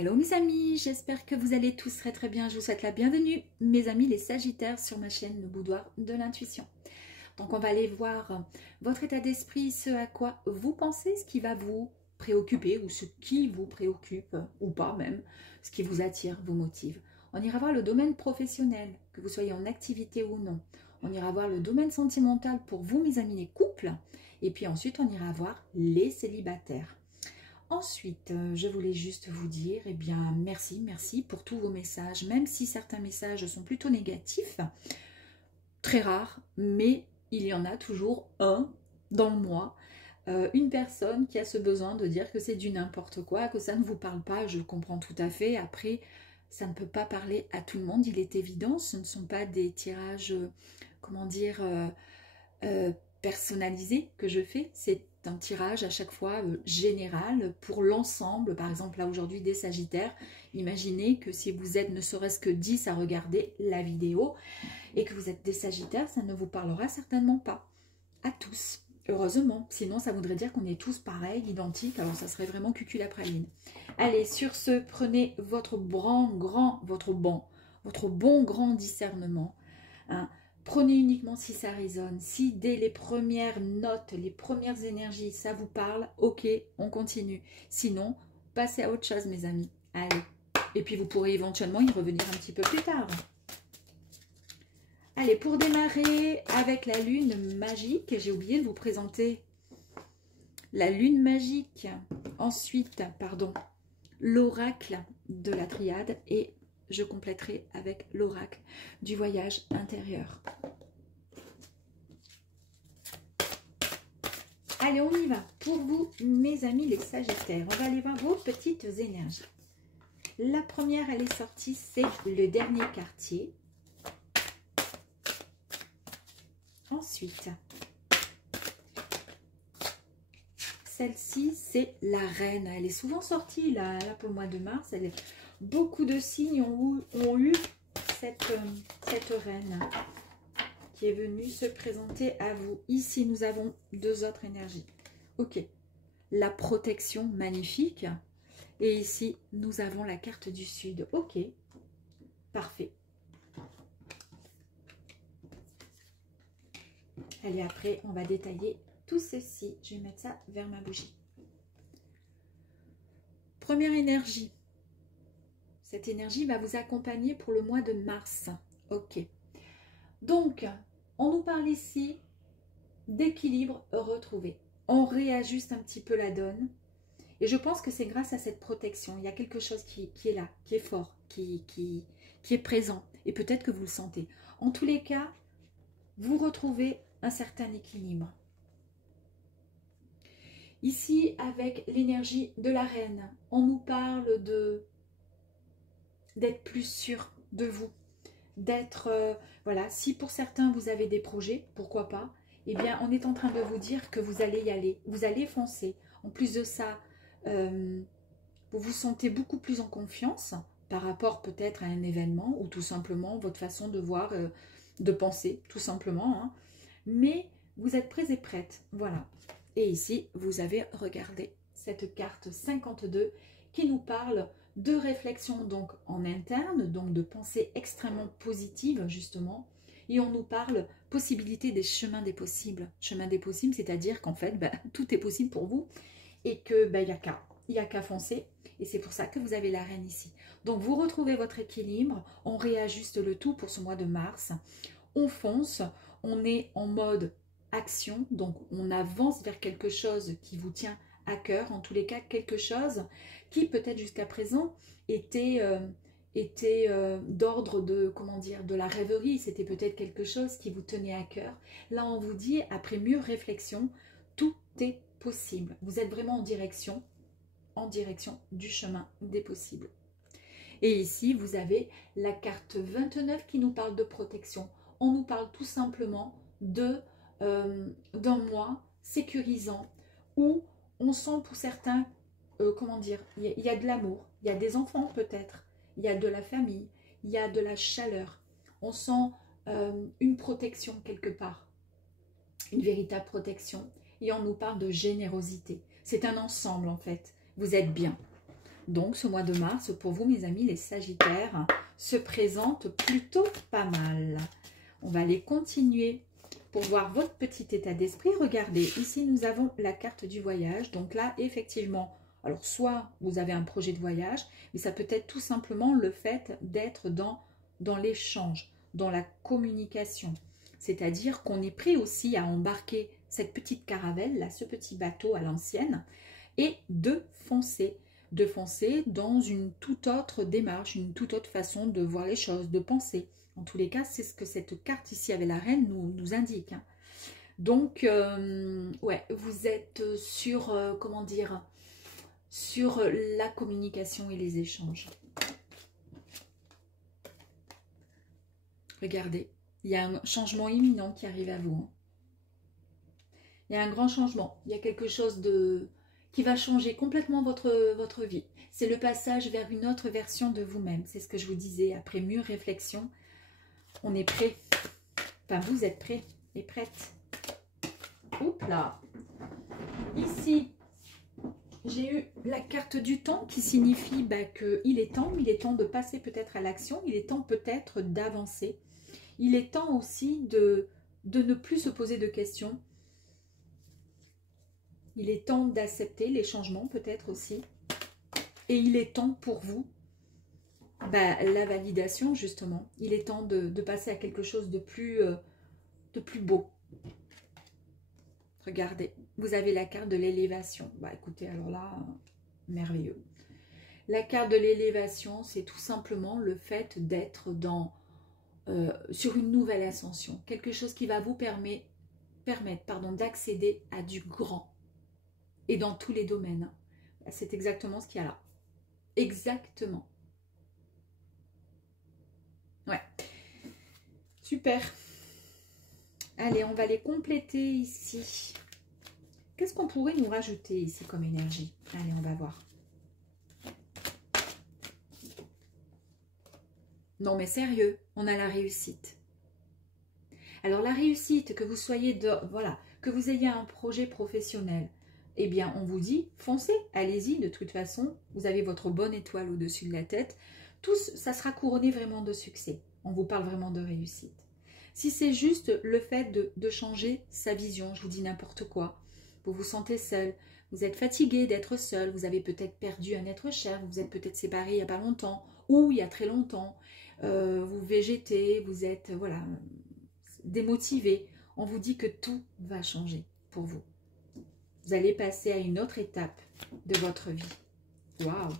Hello mes amis, j'espère que vous allez tous très bien. Je vous souhaite la bienvenue, mes amis les Sagittaires, sur ma chaîne Le Boudoir de l'Intuition. Donc on va aller voir votre état d'esprit, ce à quoi vous pensez, ce qui va vous préoccuper ou ce qui vous préoccupe ou pas même, ce qui vous attire, vous motive. On ira voir le domaine professionnel, que vous soyez en activité ou non. On ira voir le domaine sentimental pour vous mes amis les couples. Et puis ensuite on ira voir les célibataires. Ensuite, je voulais juste vous dire, eh bien, merci pour tous vos messages, même si certains messages sont plutôt négatifs, très rares, mais il y en a toujours un dans le mois, une personne qui a ce besoin de dire que c'est du n'importe quoi, que ça ne vous parle pas, je comprends tout à fait. Après, ça ne peut pas parler à tout le monde, il est évident, ce ne sont pas des tirages, comment dire, personnalisé que je fais, c'est un tirage à chaque fois général pour l'ensemble. Par exemple là aujourd'hui des Sagittaires, imaginez que si vous êtes ne serait-ce que 10 à regarder la vidéo et que vous êtes des Sagittaires, ça ne vous parlera certainement pas à tous, heureusement, sinon ça voudrait dire qu'on est tous pareils, identiques, alors ça serait vraiment cucul la praline. Allez, sur ce, prenez votre bon grand discernement, hein. Prenez uniquement si ça résonne, si dès les premières notes, les premières énergies, ça vous parle, ok, on continue. Sinon, passez à autre chose, mes amis. Allez. Et puis, vous pourrez éventuellement y revenir un petit peu plus tard. Allez, pour démarrer avec la lune magique, j'ai oublié de vous présenter la lune magique. Ensuite, pardon, l'oracle de la triade et je compléterai avec l'oracle du voyage intérieur. Allez, on y va. Pour vous, mes amis les Sagittaires, on va aller voir vos petites énergies. La première, elle est sortie, c'est le dernier quartier. Ensuite, celle-ci, c'est la reine. Elle est souvent sortie là pour le mois de mars. Beaucoup de signes ont eu cette reine qui est venue se présenter à vous. Ici, nous avons deux autres énergies. Ok, la protection magnifique. Et ici, nous avons la carte du Sud. Ok, parfait. Allez, après, on va détailler tout ceci. Je vais mettre ça vers ma bougie. Première énergie. Cette énergie va vous accompagner pour le mois de mars. Ok. Donc, on nous parle ici d'équilibre retrouvé. On réajuste un petit peu la donne. Et je pense que c'est grâce à cette protection. Il y a quelque chose qui est là, qui est fort, qui est présent. Et peut-être que vous le sentez. En tous les cas, vous retrouvez un certain équilibre. Ici, avec l'énergie de la reine, on nous parle d'être plus sûr de vous, d'être, voilà, si pour certains vous avez des projets, pourquoi pas, eh bien on est en train de vous dire que vous allez y aller, vous allez foncer. En plus de ça, vous vous sentez beaucoup plus en confiance par rapport peut-être à un événement ou tout simplement votre façon de voir, de penser, tout simplement, hein. Mais vous êtes prêts et prêtes, voilà. Et ici, vous avez regardé cette carte 52 qui nous parle de réflexion donc en interne, donc de pensée extrêmement positive justement. Et on nous parle possibilité des chemins des possibles. Chemin des possibles, c'est-à-dire qu'en fait, tout est possible pour vous et que il n'y a qu'à foncer. Et c'est pour ça que vous avez la reine ici. Donc vous retrouvez votre équilibre, on réajuste le tout pour ce mois de mars. On fonce, on est en mode action, donc on avance vers quelque chose qui vous tient à cœur, en tous les cas quelque chose qui peut-être jusqu'à présent était d'ordre de, comment dire, de la rêverie, c'était peut-être quelque chose qui vous tenait à cœur. Là on vous dit, après mûre réflexion, tout est possible. Vous êtes vraiment en direction du chemin des possibles. Et ici vous avez la carte 29 qui nous parle de protection. On nous parle tout simplement d'un mois sécurisant où on sent pour certains, comment dire, il y a de l'amour, il y a des enfants peut-être, il y a de la famille, il y a de la chaleur. On sent une protection quelque part, une véritable protection. Et on nous parle de générosité. C'est un ensemble en fait. Vous êtes bien. Donc, ce mois de mars, pour vous, mes amis, les Sagittaires, se présente plutôt pas mal. On va aller continuer pour voir votre petit état d'esprit. Regardez, ici, nous avons la carte du voyage. Donc là, effectivement, alors soit vous avez un projet de voyage, mais ça peut être tout simplement le fait d'être dans l'échange, dans la communication. C'est-à-dire qu'on est prêt aussi à embarquer cette petite caravelle, là, ce petit bateau à l'ancienne, et de foncer dans une toute autre démarche, une toute autre façon de voir les choses, de penser. En tous les cas, c'est ce que cette carte ici avec la reine nous indique. Hein. Donc, ouais, vous êtes sur, comment dire, sur la communication et les échanges. Regardez, il y a un changement imminent qui arrive à vous. Hein. Il y a un grand changement, il y a quelque chose qui va changer complètement votre vie. C'est le passage vers une autre version de vous-même. C'est ce que je vous disais, après mûre réflexion, on est prêt. Enfin, vous êtes prêts et prêtes. Oups là. Ici, j'ai eu la carte du temps qui signifie qu'il est temps de passer peut-être à l'action, il est temps peut-être d'avancer. Il est temps aussi de ne plus se poser de questions. Il est temps d'accepter les changements peut-être aussi. Et il est temps pour vous, la validation justement. Il est temps de passer à quelque chose de plus beau. Regardez, vous avez la carte de l'élévation. Bah écoutez, alors là, merveilleux. La carte de l'élévation, c'est tout simplement le fait d'être sur une nouvelle ascension. Quelque chose qui va vous permettre d'accéder à du grand. Et dans tous les domaines. C'est exactement ce qu'il y a là. Exactement. Ouais. Super. Allez, on va les compléter ici. Qu'est-ce qu'on pourrait nous rajouter ici comme énergie? Allez, on va voir. Non, mais sérieux, on a la réussite. Alors, la réussite, que vous soyez que vous ayez un projet professionnel, eh bien, on vous dit, foncez, allez-y, de toute façon, vous avez votre bonne étoile au-dessus de la tête. Ça sera couronné vraiment de succès. On vous parle vraiment de réussite. Si c'est juste le fait de changer sa vision, je vous dis n'importe quoi, vous vous sentez seul, vous êtes fatigué d'être seul, vous avez peut-être perdu un être cher, vous êtes peut-être séparé il n'y a pas longtemps, ou il y a très longtemps, vous végétez, vous êtes démotivé, on vous dit que tout va changer pour vous. Vous allez passer à une autre étape de votre vie. Waouh!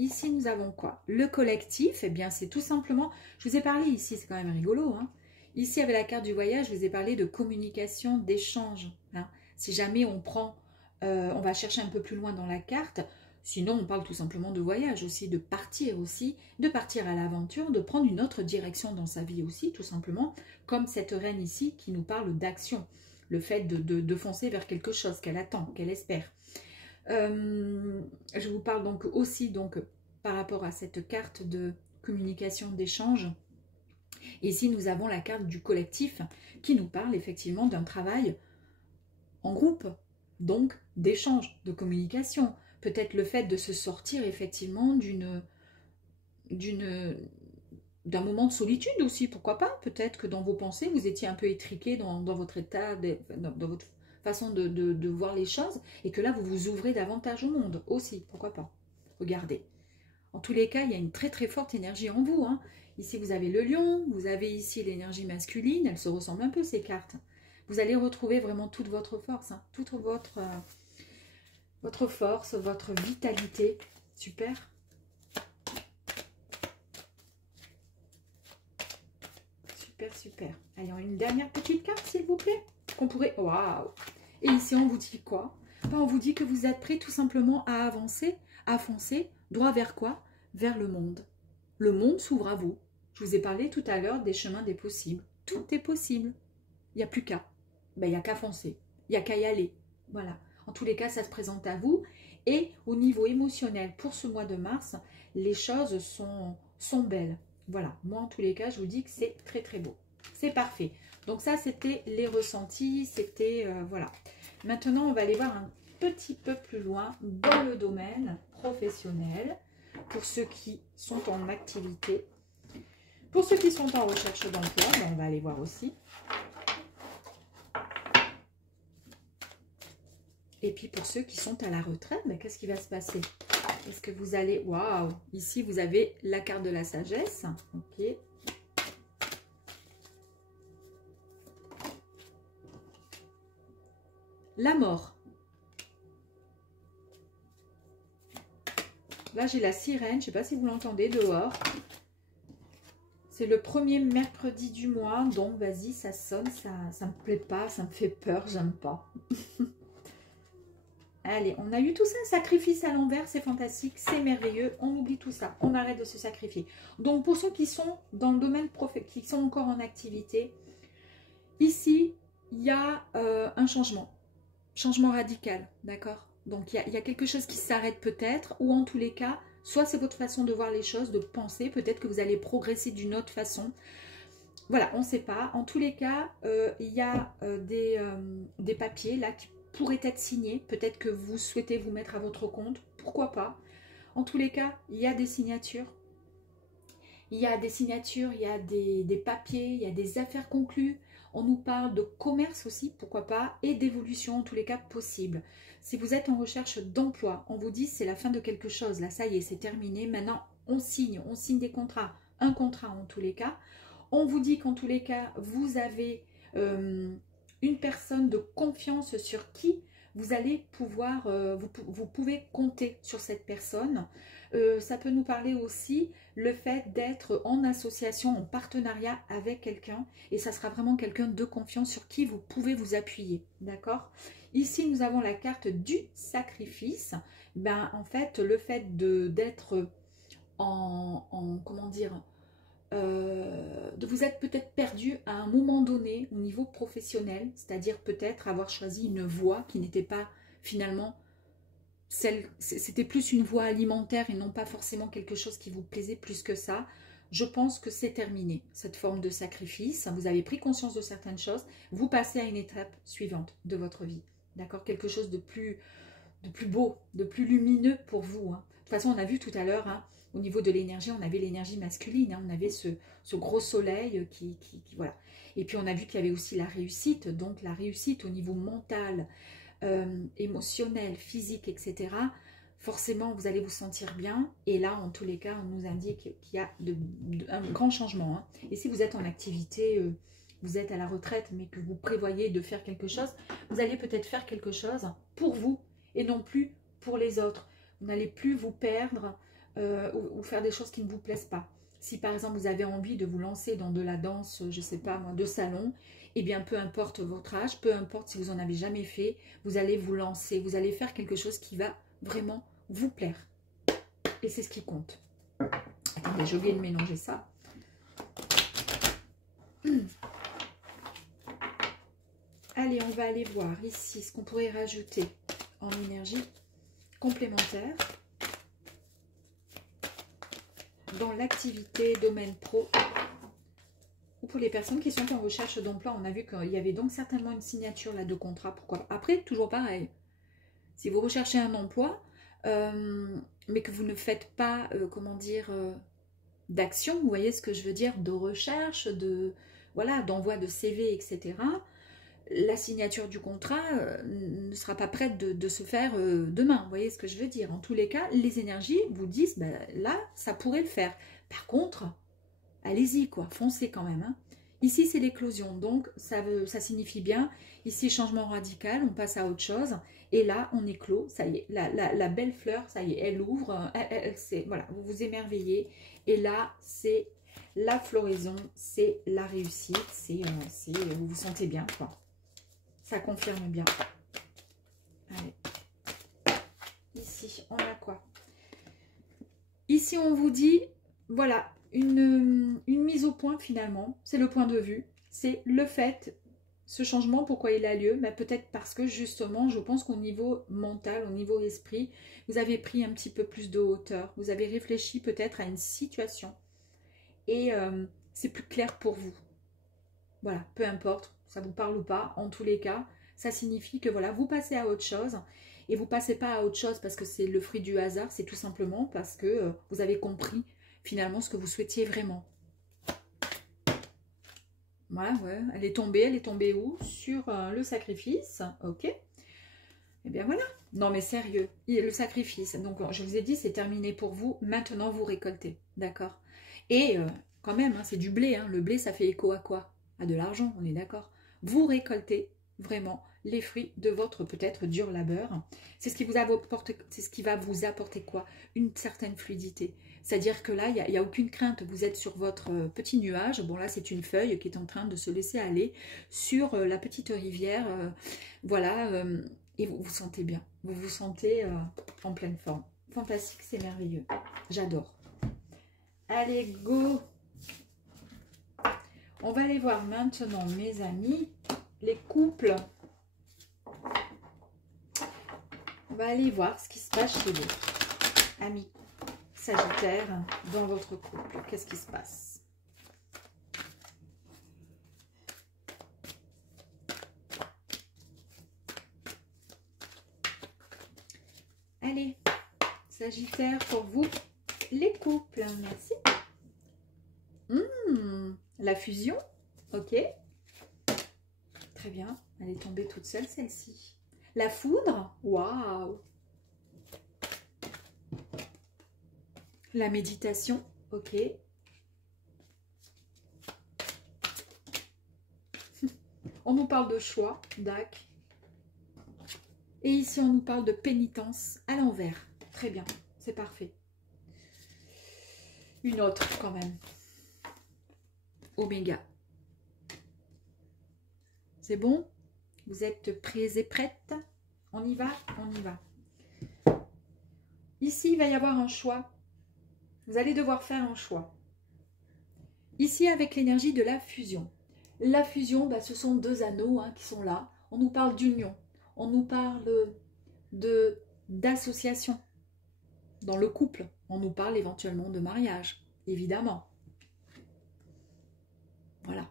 Ici, nous avons quoi? Le collectif, eh bien, c'est tout simplement... Je vous ai parlé ici, c'est quand même rigolo. Hein. Ici, avec la carte du voyage, je vous ai parlé de communication, d'échange. Hein. Si jamais on prend... on va chercher un peu plus loin dans la carte. Sinon, on parle tout simplement de voyage aussi, de partir à l'aventure, de prendre une autre direction dans sa vie aussi, tout simplement. Comme cette reine ici qui nous parle d'action. Le fait de foncer vers quelque chose qu'elle attend, qu'elle espère. Je vous parle donc aussi par rapport à cette carte de communication, d'échange. Ici, nous avons la carte du collectif qui nous parle effectivement d'un travail en groupe, donc d'échange, de communication. Peut-être le fait de se sortir effectivement d'un moment de solitude aussi, pourquoi pas. Peut-être que dans vos pensées, vous étiez un peu étriqué dans votre état, dans votre façon de voir les choses, et que là, vous vous ouvrez davantage au monde aussi, pourquoi pas. Regardez. En tous les cas, il y a une très très forte énergie en vous. Hein. Ici, vous avez le lion, vous avez ici l'énergie masculine, elles se ressemblent un peu ces cartes. Vous allez retrouver vraiment toute votre force, hein, toute votre force, votre vitalité. Super. Super, super. Allez, une dernière petite carte, s'il vous plaît. Qu'on pourrait... Waouh! Et ici, on vous dit quoi? On vous dit que vous êtes prêt tout simplement à avancer, à foncer. Droit vers quoi? Vers le monde. Le monde s'ouvre à vous. Je vous ai parlé tout à l'heure des chemins des possibles. Tout est possible. Il n'y a plus qu'à. Il n'y a qu'à foncer. Il n'y a qu'à y aller. Voilà. En tous les cas, ça se présente à vous. Et au niveau émotionnel, pour ce mois de mars, les choses sont belles. Voilà. Moi, en tous les cas, je vous dis que c'est très, très beau. C'est parfait. Donc ça, c'était les ressentis. C'était, voilà. Maintenant, on va aller voir un petit peu plus loin dans le domaine professionnel. Pour ceux qui sont en activité. Pour ceux qui sont en recherche d'emploi, ben on va aller voir aussi. Et puis pour ceux qui sont à la retraite, ben qu'est-ce qui va se passer? Est-ce que vous allez... Waouh! Ici, vous avez la carte de la sagesse. Ok. La mort. Là, j'ai la sirène. Je ne sais pas si vous l'entendez dehors. C'est le premier mercredi du mois. Donc, vas-y, ça sonne. Ça me plaît pas. Ça me fait peur. J'aime pas. Allez, on a eu tout ça. Sacrifice à l'envers. C'est fantastique. C'est merveilleux. On oublie tout ça. On arrête de se sacrifier. Donc, pour ceux qui sont dans le domaine qui sont encore en activité, ici, il y a un changement. Changement radical. D'accord? Donc, il y a quelque chose qui s'arrête peut-être, ou en tous les cas, soit c'est votre façon de voir les choses, de penser, peut-être que vous allez progresser d'une autre façon. Voilà, on ne sait pas. En tous les cas, il y a des papiers là qui pourraient être signés. Peut-être que vous souhaitez vous mettre à votre compte. Pourquoi pas? En tous les cas, il y a des signatures. Il y a des signatures, il y a des papiers, il y a des affaires conclues. On nous parle de commerce aussi, pourquoi pas, et d'évolution en tous les cas possible. Si vous êtes en recherche d'emploi, on vous dit c'est la fin de quelque chose, là ça y est, c'est terminé. Maintenant, on signe des contrats, un contrat en tous les cas. On vous dit qu'en tous les cas, vous avez une personne de confiance sur qui vous allez pouvoir, vous pouvez compter sur cette personne. Ça peut nous parler aussi le fait d'être en association, en partenariat avec quelqu'un, et ça sera vraiment quelqu'un de confiance sur qui vous pouvez vous appuyer, d'accord? Ici, nous avons la carte du sacrifice. Ben, en fait, le fait d'être comment dire, de vous être peut-être perdu à un moment donné au niveau professionnel, c'est-à-dire peut-être avoir choisi une voie qui n'était pas finalement c'était plus une voie alimentaire et non pas forcément quelque chose qui vous plaisait plus que ça. Je pense que c'est terminé, cette forme de sacrifice. Vous avez pris conscience de certaines choses. Vous passez à une étape suivante de votre vie. D'accord? Quelque chose de plus beau, de plus lumineux pour vous. Hein. De toute façon, on a vu tout à l'heure, hein, au niveau de l'énergie, on avait l'énergie masculine. Hein, on avait ce gros soleil qui voilà. Et puis, on a vu qu'il y avait aussi la réussite. Donc, la réussite au niveau mental, émotionnel, physique, etc., forcément, vous allez vous sentir bien. Et là, en tous les cas, on nous indique qu'il y a un grand changement. Hein. Et si vous êtes en activité, vous êtes à la retraite, mais que vous prévoyez de faire quelque chose, vous allez peut-être faire quelque chose pour vous et non plus pour les autres. Vous n'allez plus vous perdre ou faire des choses qui ne vous plaisent pas. Si par exemple, vous avez envie de vous lancer dans de la danse, je ne sais pas moi, de salon, eh bien, peu importe votre âge, peu importe si vous n'en avez jamais fait, vous allez vous lancer, vous allez faire quelque chose qui va vraiment vous plaire. Et c'est ce qui compte. Attendez, j'ai oublié de mélanger ça. Allez, on va aller voir ici ce qu'on pourrait rajouter en énergie complémentaire dans l'activité domaine pro. Ou pour les personnes qui sont en recherche d'emploi, on a vu qu'il y avait donc certainement une signature là de contrat. Pourquoi? Après, toujours pareil. Si vous recherchez un emploi, mais que vous ne faites pas, comment dire, d'action, vous voyez ce que je veux dire, de recherche, voilà, d'envoi de CV, etc., la signature du contrat ne sera pas prête de se faire demain. Vous voyez ce que je veux dire? En tous les cas, les énergies vous disent, ben, là, ça pourrait le faire. Par contre, allez-y, quoi, foncez quand même. Hein. Ici, c'est l'éclosion, donc ça signifie bien, ici, changement radical, on passe à autre chose. Et là, on éclot, ça y est, la belle fleur, ça y est, elle ouvre, voilà, vous vous émerveillez. Et là, c'est la floraison, c'est la réussite, vous vous sentez bien, quoi. Ça confirme bien. Allez. Ici, on a quoi? Ici, on vous dit, voilà, une mise au point finalement. C'est le point de vue. C'est le fait, ce changement, pourquoi il a lieu? Peut-être parce que justement, je pense qu'au niveau mental, au niveau esprit, vous avez pris un petit peu plus de hauteur. Vous avez réfléchi peut-être à une situation. Et c'est plus clair pour vous. Voilà, peu importe, ça vous parle ou pas, en tous les cas, ça signifie que voilà, vous passez à autre chose. et vous passez pas à autre chose parce que c'est le fruit du hasard, c'est tout simplement parce que vous avez compris finalement ce que vous souhaitiez vraiment. Voilà, ouais, elle est tombée où? Sur le sacrifice, ok. Et bien voilà, non mais sérieux, le sacrifice, donc je vous ai dit c'est terminé pour vous, maintenant vous récoltez, d'accord. Et quand même, hein, c'est du blé, hein. Le blé ça fait écho à quoi? À de l'argent, on est d'accord. Vous récoltez vraiment les fruits de votre peut-être dur labeur. C'est ce qui vous apporte, c'est ce qui va vous apporter quoi? Une certaine fluidité. C'est-à-dire que là, il n'y a aucune crainte. Vous êtes sur votre petit nuage. Bon là, c'est une feuille qui est en train de se laisser aller sur la petite rivière. Voilà, et vous vous sentez bien. Vous vous sentez en pleine forme. Fantastique, c'est merveilleux. J'adore. Allez, go! On va aller voir maintenant, mes amis, les couples. On va aller voir ce qui se passe chez vous. Amis Sagittaire, dans votre couple, qu'est-ce qui se passe? Allez, Sagittaire, pour vous, les couples. Merci. La fusion, ok. Très bien, elle est tombée toute seule, celle-ci. La foudre, waouh. La méditation, ok. On nous parle de choix, dac. Et ici, on nous parle de pénitence à l'envers. Très bien, c'est parfait. Une autre quand même. Oméga. C'est bon? Vous êtes prêts et prêtes? On y va? On y va. Ici, il va y avoir un choix. Vous allez devoir faire un choix. Ici, avec l'énergie de la fusion. La fusion, bah, ce sont deux anneaux hein, qui sont là. On nous parle d'union. On nous parle d'association. Dans le couple, on nous parle éventuellement de mariage, évidemment. Voilà.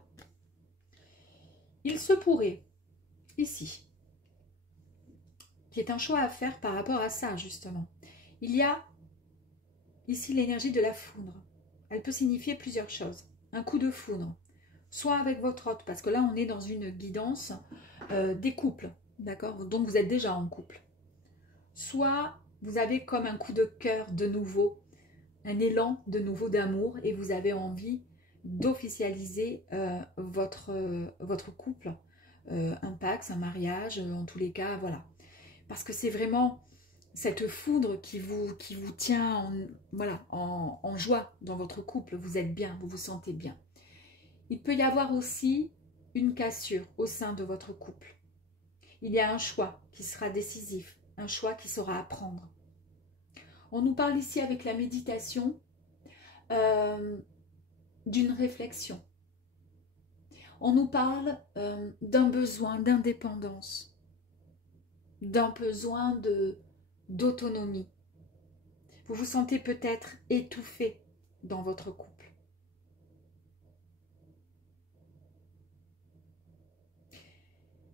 Il se pourrait, ici, qui est un choix à faire par rapport à ça, justement. Il y a ici l'énergie de la foudre. Elle peut signifier plusieurs choses. Un coup de foudre, soit avec votre hôte, parce que là, on est dans une guidance des couples, d'accord? Donc, vous êtes déjà en couple. Soit vous avez comme un coup de cœur de nouveau, un élan de nouveau d'amour, et vous avez envie d'officialiser votre couple, un pax, un mariage, en tous les cas, voilà. Parce que c'est vraiment cette foudre qui vous tient voilà, en joie dans votre couple. Vous êtes bien, vous vous sentez bien. Il peut y avoir aussi une cassure au sein de votre couple. Il y a un choix qui sera décisif, un choix qui sera à prendre. On nous parle ici avec la méditation d'une réflexion. On nous parle d'un besoin d'indépendance, d'un besoin d'autonomie. Vous vous sentez peut-être étouffé dans votre couple.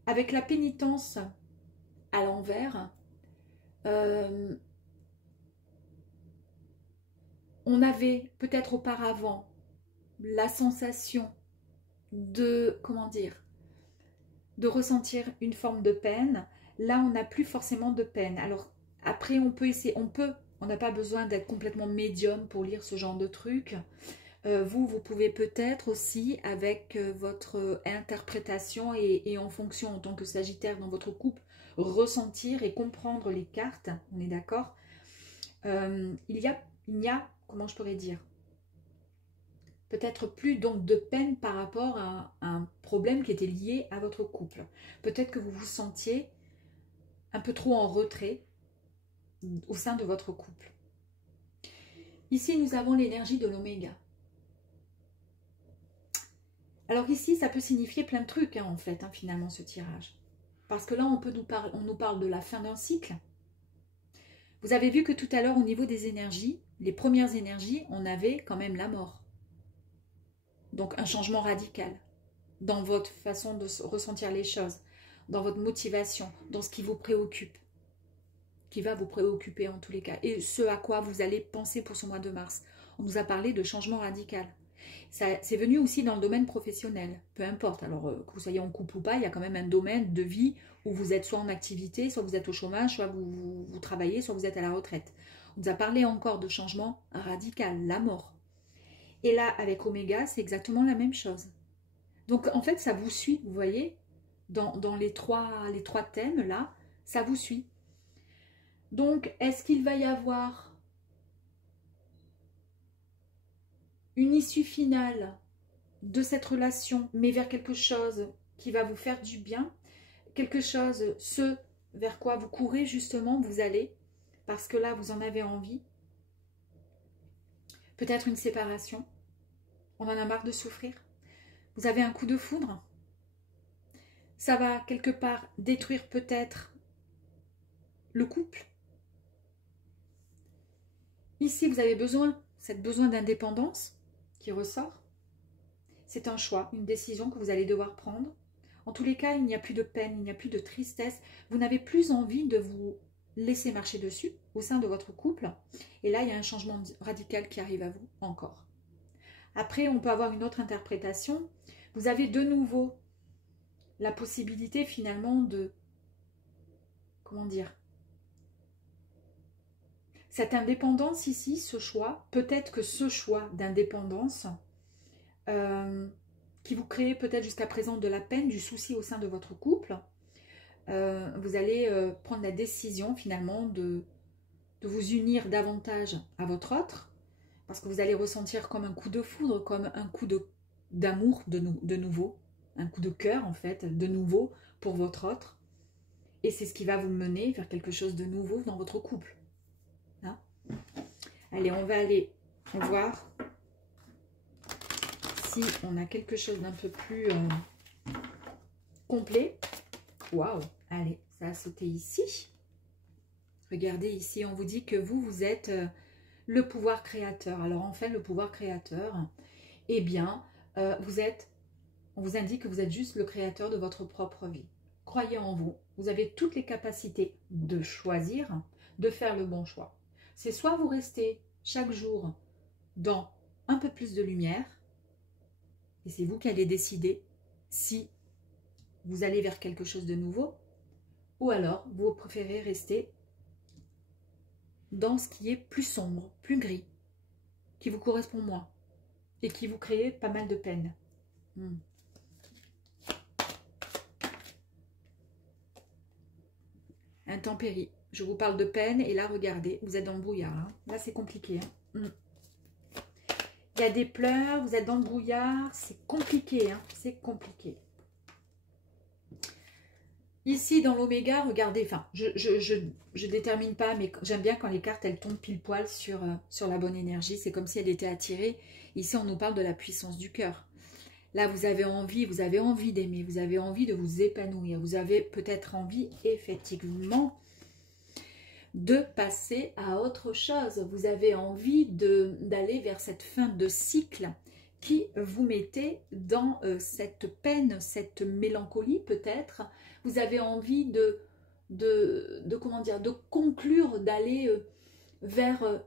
Avec la pénitence à l'envers, on avait peut-être auparavant la sensation de, comment dire, de ressentir une forme de peine. Là, on n'a plus forcément de peine. Alors, après, on peut essayer, on n'a pas besoin d'être complètement médium pour lire ce genre de truc. Vous pouvez peut-être aussi, avec votre interprétation et en fonction en tant que Sagittaire dans votre couple, ressentir et comprendre les cartes, on est d'accord. Il y a, comment je pourrais dire, peut-être plus donc de peine par rapport à un problème qui était lié à votre couple. Peut-être que vous vous sentiez un peu trop en retrait au sein de votre couple. Ici, nous avons l'énergie de l'oméga. Alors ici, ça peut signifier plein de trucs, hein, en fait, hein, finalement, ce tirage. Parce que là, on nous parle de la fin d'un cycle. Vous avez vu que tout à l'heure, au niveau des énergies, les premières énergies, on avait quand même la mort. Donc, un changement radical dans votre façon de ressentir les choses, dans votre motivation, dans ce qui vous préoccupe. qui va vous préoccuper en tous les cas. Et ce à quoi vous allez penser pour ce mois de mars. On nous a parlé de changement radical. C'est venu aussi dans le domaine professionnel, peu importe. Alors, que vous soyez en couple ou pas, il y a quand même un domaine de vie où vous êtes soit en activité, soit vous êtes au chômage, soit vous travaillez, soit vous êtes à la retraite. On nous a parlé encore de changement radical, la mort. Et là, avec Oméga, c'est exactement la même chose. Donc, en fait, ça vous suit, vous voyez, dans les trois thèmes, là, ça vous suit. Donc, est-ce qu'il va y avoir une issue finale de cette relation, mais vers quelque chose qui va vous faire du bien, quelque chose, ce vers quoi vous courez justement, vous allez, parce que là, vous en avez envie. Peut-être une séparation. On en a marre de souffrir. Vous avez un coup de foudre. Ça va quelque part détruire peut-être le couple. Ici, vous avez besoin d'indépendance qui ressort. C'est un choix, une décision que vous allez devoir prendre. En tous les cas, il n'y a plus de peine, il n'y a plus de tristesse. Vous n'avez plus envie de vous laisser marcher dessus au sein de votre couple. Et là, il y a un changement radical qui arrive à vous encore. Après, on peut avoir une autre interprétation. Vous avez de nouveau la possibilité finalement de, comment dire, cette indépendance ici, ce choix, peut-être que ce choix d'indépendance qui vous crée peut-être jusqu'à présent de la peine, du souci au sein de votre couple, vous allez prendre la décision finalement de vous unir davantage à votre autre, parce que vous allez ressentir comme un coup de foudre, comme un coup d'amour de nouveau, un coup de cœur en fait, de nouveau pour votre autre. Et c'est ce qui va vous mener vers quelque chose de nouveau dans votre couple. Hein? Allez, on va aller voir si on a quelque chose d'un peu plus complet. Waouh! Allez, ça a sauté ici. Regardez ici, on vous dit que vous êtes le pouvoir créateur. Alors en fait, le pouvoir créateur, eh bien, on vous indique que vous êtes juste le créateur de votre propre vie. Croyez en vous. Vous avez toutes les capacités de choisir, de faire le bon choix. C'est soit vous restez chaque jour dans un peu plus de lumière, et c'est vous qui allez décider si vous allez vers quelque chose de nouveau, ou alors vous préférez rester dans ce qui est plus sombre, plus gris, qui vous correspond moins, et qui vous crée pas mal de peine. Intempérie. Je vous parle de peine, et là, regardez, vous êtes dans le brouillard. Hein. Là, c'est compliqué. Hein. Il y a des pleurs, vous êtes dans le brouillard, c'est compliqué. Hein. C'est compliqué. Ici, dans l'oméga, regardez, enfin, je détermine pas, mais j'aime bien quand les cartes, elles tombent pile poil sur la bonne énergie. C'est comme si elle était attirée. Ici, on nous parle de la puissance du cœur. Là, vous avez envie d'aimer, vous avez envie de vous épanouir. Vous avez peut-être envie, effectivement, de passer à autre chose. Vous avez envie d'aller vers cette fin de cycle qui vous mettait dans cette peine, cette mélancolie peut-être. Vous avez envie comment dire, de conclure, d'aller vers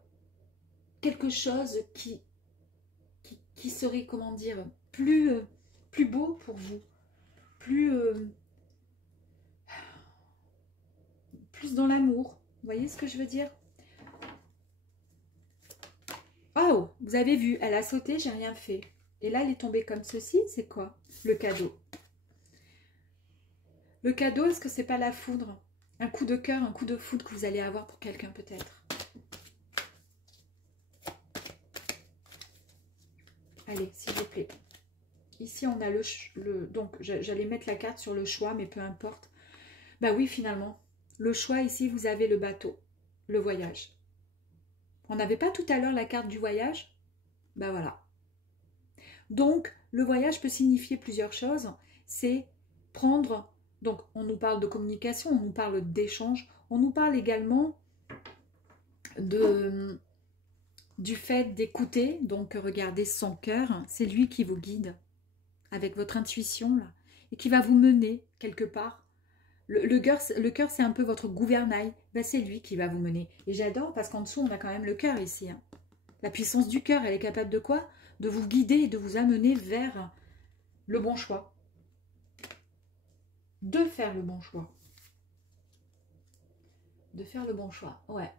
quelque chose qui serait, comment dire, plus beau pour vous, plus dans l'amour. Vous voyez ce que je veux dire? Oh, vous avez vu, elle a sauté, j'ai rien fait. Et là, elle est tombée comme ceci, c'est quoi? Le cadeau. Le cadeau, est-ce que c'est pas la foudre? Un coup de cœur, un coup de foudre que vous allez avoir pour quelqu'un peut-être. Allez, s'il vous plaît. Ici, on a donc, j'allais mettre la carte sur le choix, mais peu importe. Bah oui, finalement. Le choix, ici, vous avez le bateau, le voyage. On n'avait pas tout à l'heure la carte du voyage? Ben voilà. Donc, le voyage peut signifier plusieurs choses. C'est prendre... Donc, on nous parle de communication, on nous parle d'échange, on nous parle également du fait d'écouter. Donc, regardez son cœur, c'est lui qui vous guide avec votre intuition, là, et qui va vous mener quelque part Le cœur, c'est un peu votre gouvernail. Ben, c'est lui qui va vous mener. Et j'adore parce qu'en dessous, on a quand même le cœur ici. Hein. La puissance du cœur, elle est capable de quoi? De vous guider et de vous amener vers le bon choix. De faire le bon choix. De faire le bon choix, ouais.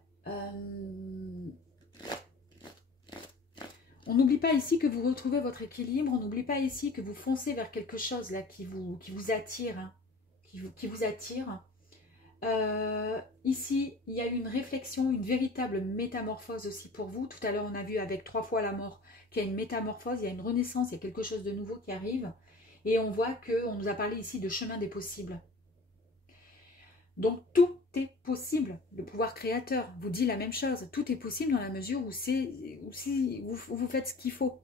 On n'oublie pas ici que vous retrouvez votre équilibre. On n'oublie pas ici que vous foncez vers quelque chose là qui vous attire. Hein, qui vous attire. Ici, il y a une réflexion, une véritable métamorphose aussi pour vous. Tout à l'heure, on a vu avec 3 fois la mort qu'il y a une métamorphose, il y a une renaissance, il y a quelque chose de nouveau qui arrive. Et on voit qu'on nous a parlé ici de chemin des possibles. Donc, tout est possible. Le pouvoir créateur vous dit la même chose. Tout est possible dans la mesure où si vous faites ce qu'il faut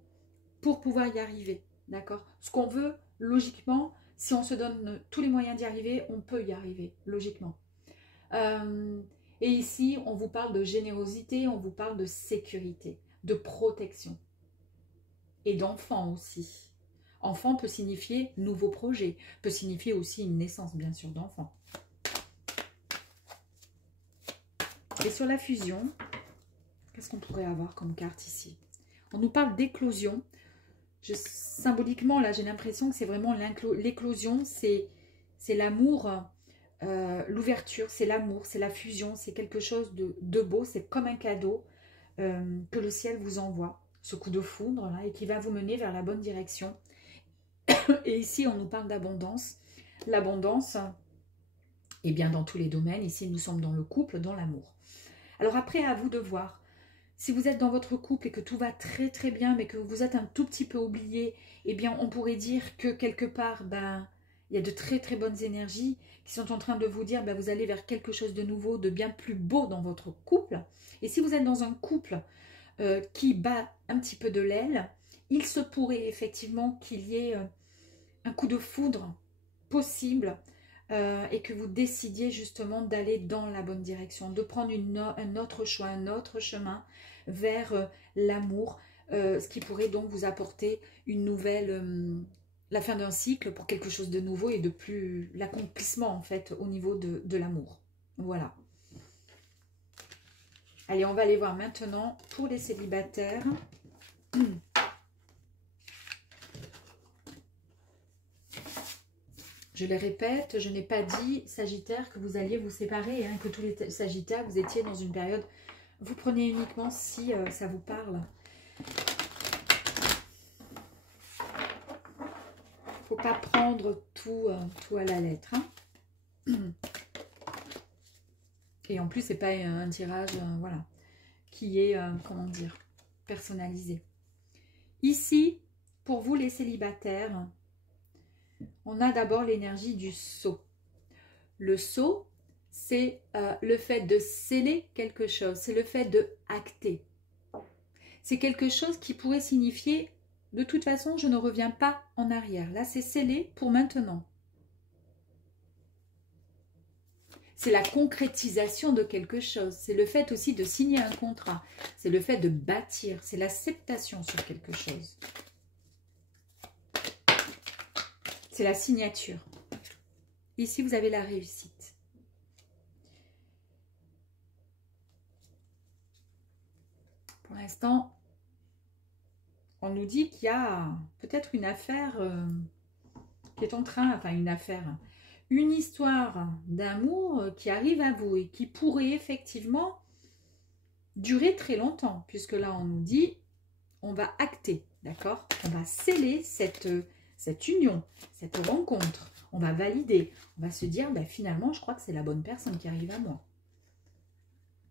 pour pouvoir y arriver. D'accord? Ce qu'on veut, logiquement, si on se donne tous les moyens d'y arriver, on peut y arriver, logiquement. Et ici, on vous parle de générosité, on vous parle de sécurité, de protection. Et d'enfant aussi. Enfant peut signifier nouveau projet, peut signifier aussi une naissance, bien sûr, d'enfant. Et sur la fusion, qu'est-ce qu'on pourrait avoir comme carte ici? On nous parle d'éclosion. Symboliquement, là, j'ai l'impression que c'est vraiment l'éclosion, c'est l'amour, l'ouverture, c'est l'amour, c'est la fusion, c'est quelque chose de beau, c'est comme un cadeau que le ciel vous envoie, ce coup de foudre, là, et qui va vous mener vers la bonne direction. Et ici, on nous parle d'abondance. L'abondance, eh bien, dans tous les domaines, ici, nous sommes dans le couple, dans l'amour. Alors après, à vous de voir. Si vous êtes dans votre couple et que tout va très très bien, mais que vous êtes un tout petit peu oublié, eh bien on pourrait dire que quelque part, ben, il y a de très très bonnes énergies qui sont en train de vous dire, ben, vous allez vers quelque chose de nouveau, de bien plus beau dans votre couple. Et si vous êtes dans un couple qui bat un petit peu de l'aile, il se pourrait effectivement qu'il y ait un coup de foudre possible, et que vous décidiez justement d'aller dans la bonne direction, de prendre un autre choix, un autre chemin vers l'amour, ce qui pourrait donc vous apporter une nouvelle, la fin d'un cycle pour quelque chose de nouveau et de plus, l'accomplissement en fait au niveau de l'amour. Voilà. Allez, on va aller voir maintenant pour les célibataires. Je les répète, je n'ai pas dit, Sagittaire, que vous alliez vous séparer, hein, que tous les Sagittaires, vous étiez dans une période... Vous prenez uniquement si ça vous parle. Il ne faut pas prendre tout à la lettre. Hein. Et en plus, ce n'est pas un tirage voilà, qui est, comment dire, personnalisé. Ici, pour vous les célibataires... On a d'abord l'énergie du sceau. Le sceau, c'est le fait de sceller quelque chose. C'est le fait de acter. C'est quelque chose qui pourrait signifier, de toute façon, je ne reviens pas en arrière. Là, c'est scellé pour maintenant. C'est la concrétisation de quelque chose. C'est le fait aussi de signer un contrat. C'est le fait de bâtir. C'est l'acceptation sur quelque chose. C'est la signature. Ici, vous avez la réussite. Pour l'instant, on nous dit qu'il y a peut-être une affaire qui est en train, enfin une histoire d'amour qui arrive à vous et qui pourrait effectivement durer très longtemps, puisque là, on nous dit, on va acter, d'accord? On va sceller cette union, cette rencontre, on va valider, on va se dire, ben, finalement, je crois que c'est la bonne personne qui arrive à moi.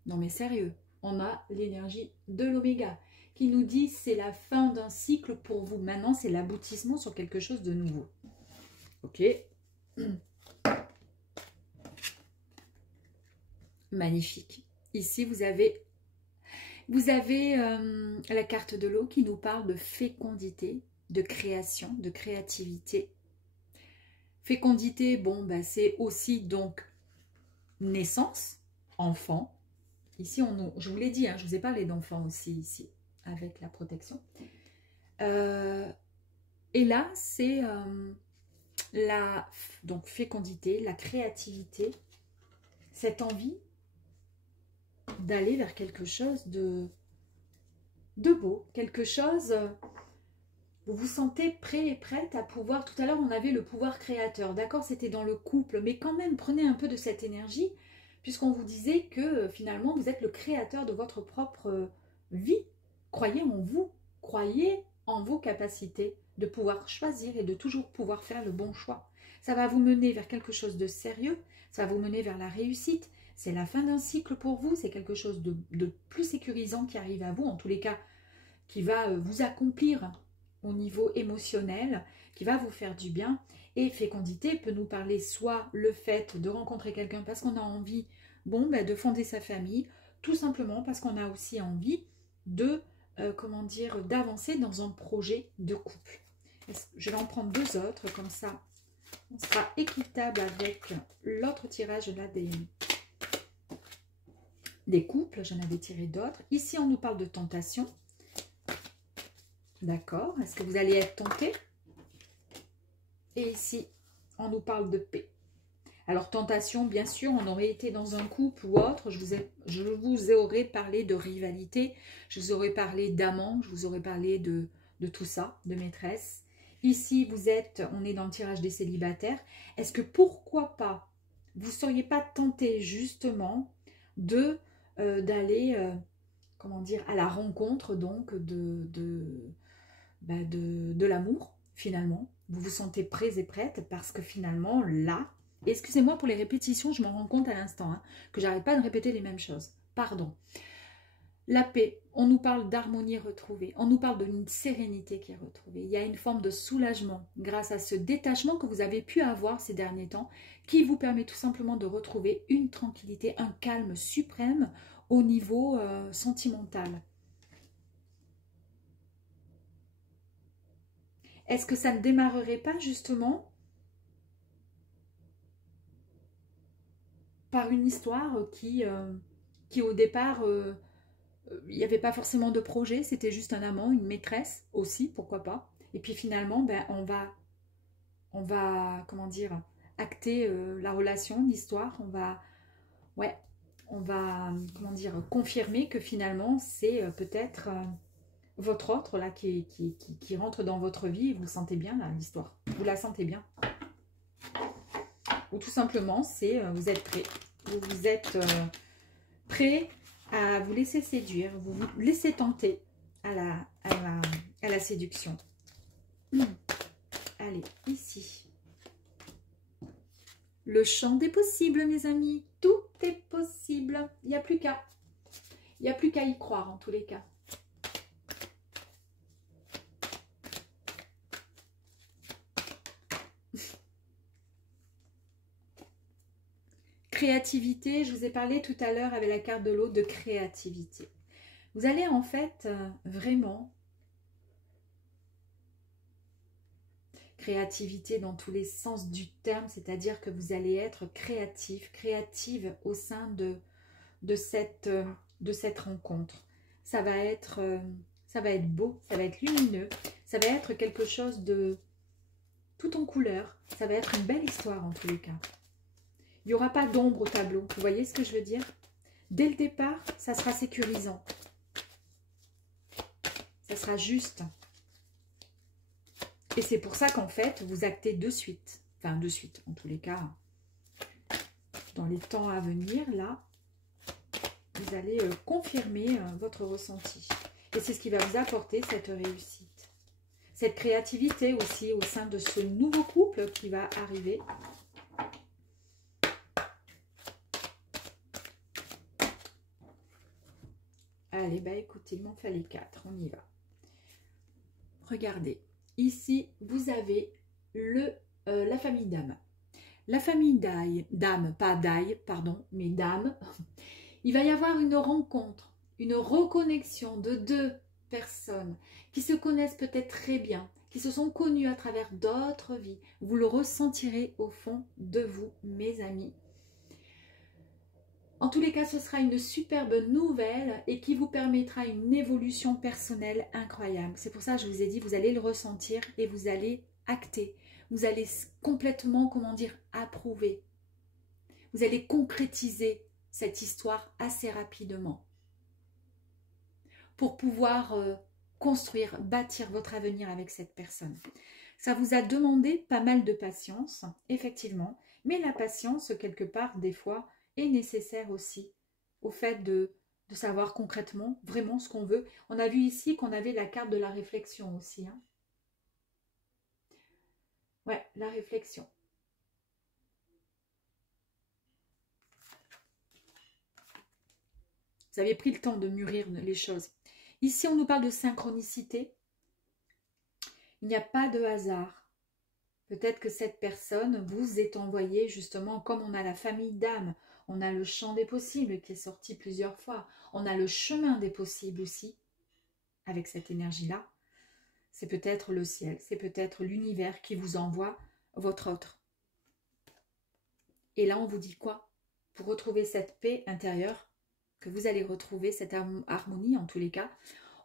Non mais sérieux, on a l'énergie de l'oméga qui nous dit c'est la fin d'un cycle pour vous. Maintenant, c'est l'aboutissement sur quelque chose de nouveau. Ok. Magnifique. Ici, vous avez la carte de l'eau qui nous parle de fécondité, de création, de créativité. Fécondité, bon, ben, c'est aussi donc naissance, enfant. Ici, je vous l'ai dit, hein, je vous ai parlé d'enfant aussi ici, avec la protection. Et là, c'est donc fécondité, la créativité, cette envie d'aller vers quelque chose de beau, quelque chose, vous vous sentez prêt et prête à pouvoir, tout à l'heure on avait le pouvoir créateur, d'accord, c'était dans le couple, mais quand même prenez un peu de cette énergie, puisqu'on vous disait que finalement vous êtes le créateur de votre propre vie. Croyez en vous, croyez en vos capacités de pouvoir choisir et de toujours pouvoir faire le bon choix. Ça va vous mener vers quelque chose de sérieux, ça va vous mener vers la réussite, c'est la fin d'un cycle pour vous, c'est quelque chose de plus sécurisant qui arrive à vous, en tous les cas, qui va vous accomplir au niveau émotionnel, qui va vous faire du bien. Et fécondité peut nous parler soit le fait de rencontrer quelqu'un parce qu'on a envie de fonder sa famille, tout simplement parce qu'on a aussi envie de, comment dire, d'avancer dans un projet de couple. Je vais en prendre deux autres, comme ça on sera équitable avec l'autre tirage là des couples. J'en avais tiré d'autres. Ici on nous parle de tentation. D'accord, est-ce que vous allez être tenté? Et ici, on nous parle de paix. Alors, tentation, bien sûr, on aurait été dans un couple ou autre, je vous aurais parlé de rivalité, je vous aurais parlé d'amant, je vous aurais parlé de tout ça, de maîtresse. Ici, on est dans le tirage des célibataires. Est-ce que, pourquoi pas, vous ne seriez pas tenté, justement, d'aller, comment dire, à la rencontre, donc, de l'amour, finalement. Vous vous sentez prêts et prêtes parce que finalement, là, excusez-moi pour les répétitions, je m'en rends compte à l'instant, que j'arrête pas de répéter les mêmes choses. Pardon. La paix, on nous parle d'harmonie retrouvée, on nous parle d'une sérénité qui est retrouvée. Il y a une forme de soulagement grâce à ce détachement que vous avez pu avoir ces derniers temps qui vous permet tout simplement de retrouver une tranquillité, un calme suprême au niveau sentimental. Est-ce que ça ne démarrerait pas justement par une histoire qui au départ, il n'y avait pas forcément de projet, c'était juste un amant, une maîtresse aussi, pourquoi pas. Et puis finalement, on va comment dire, acter la relation, l'histoire, on va, comment dire, confirmer que finalement, c'est peut-être votre autre là qui rentre dans votre vie et vous sentez bien là, l'histoire. Vous la sentez bien. Ou tout simplement, c'est vous êtes prêt. Vous êtes prêt à vous laisser séduire, vous vous laissez tenter à la séduction. Allez, ici. Le champ des possibles, mes amis. Tout est possible. Il n'y a plus qu'à. Il n'y a plus qu'à y croire, en tous les cas. Créativité, je vous ai parlé tout à l'heure avec la carte de l'eau de créativité. Vous allez en fait vraiment, créativité dans tous les sens du terme, c'est-à-dire que vous allez être créatif, créative au sein de cette rencontre. Ça va être beau, ça va être lumineux, ça va être quelque chose de tout en couleur, ça va être une belle histoire en tous les cas. Il n'y aura pas d'ombre au tableau. Vous voyez ce que je veux dire? Dès le départ, ça sera sécurisant. Ça sera juste. Et c'est pour ça qu'en fait, vous actez de suite. Enfin, de suite, en tous les cas. Dans les temps à venir, là, vous allez confirmer votre ressenti. Et c'est ce qui va vous apporter cette réussite. Cette créativité aussi au sein de ce nouveau couple qui va arriver. Allez, bah écoutez, il m'en fallait 4, on y va. Regardez, ici, vous avez la famille d'âme. La famille d'âme, pas d'ail, pardon, mais d'âme. Il va y avoir une rencontre, une reconnexion de deux personnes qui se connaissent peut-être très bien, qui se sont connues à travers d'autres vies. Vous le ressentirez au fond de vous, mes amis. En tous les cas, ce sera une superbe nouvelle et qui vous permettra une évolution personnelle incroyable. C'est pour ça que je vous ai dit, vous allez le ressentir et vous allez acter. vous allez complètement, comment dire, approuver. Vous allez concrétiser cette histoire assez rapidement pour pouvoir construire, bâtir votre avenir avec cette personne. Ça vous a demandé pas mal de patience, effectivement, mais la patience, quelque part, des fois, est nécessaire aussi au fait de savoir concrètement vraiment ce qu'on veut. On a vu ici qu'on avait la carte de la réflexion aussi. Hein. Ouais, la réflexion. Vous avez pris le temps de mûrir les choses. Ici, on nous parle de synchronicité. Il n'y a pas de hasard. Peut-être que cette personne vous est envoyée justement, comme on a la famille d'âme, on a le champ des possibles qui est sorti plusieurs fois, on a le chemin des possibles aussi, avec cette énergie-là. C'est peut-être le ciel, c'est peut-être l'univers qui vous envoie votre autre. Et là, on vous dit quoi? Pour retrouver cette paix intérieure, que vous allez retrouver, cette harmonie en tous les cas,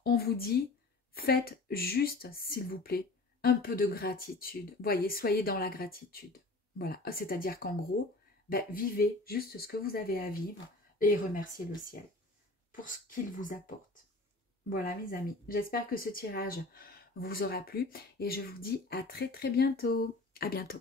on vous dit, faites juste, s'il vous plaît, un peu de gratitude. Voyez, soyez dans la gratitude. Voilà, c'est-à-dire qu'en gros, vivez juste ce que vous avez à vivre et remerciez le ciel pour ce qu'il vous apporte. Voilà mes amis, j'espère que ce tirage vous aura plu et je vous dis à très très bientôt. À bientôt.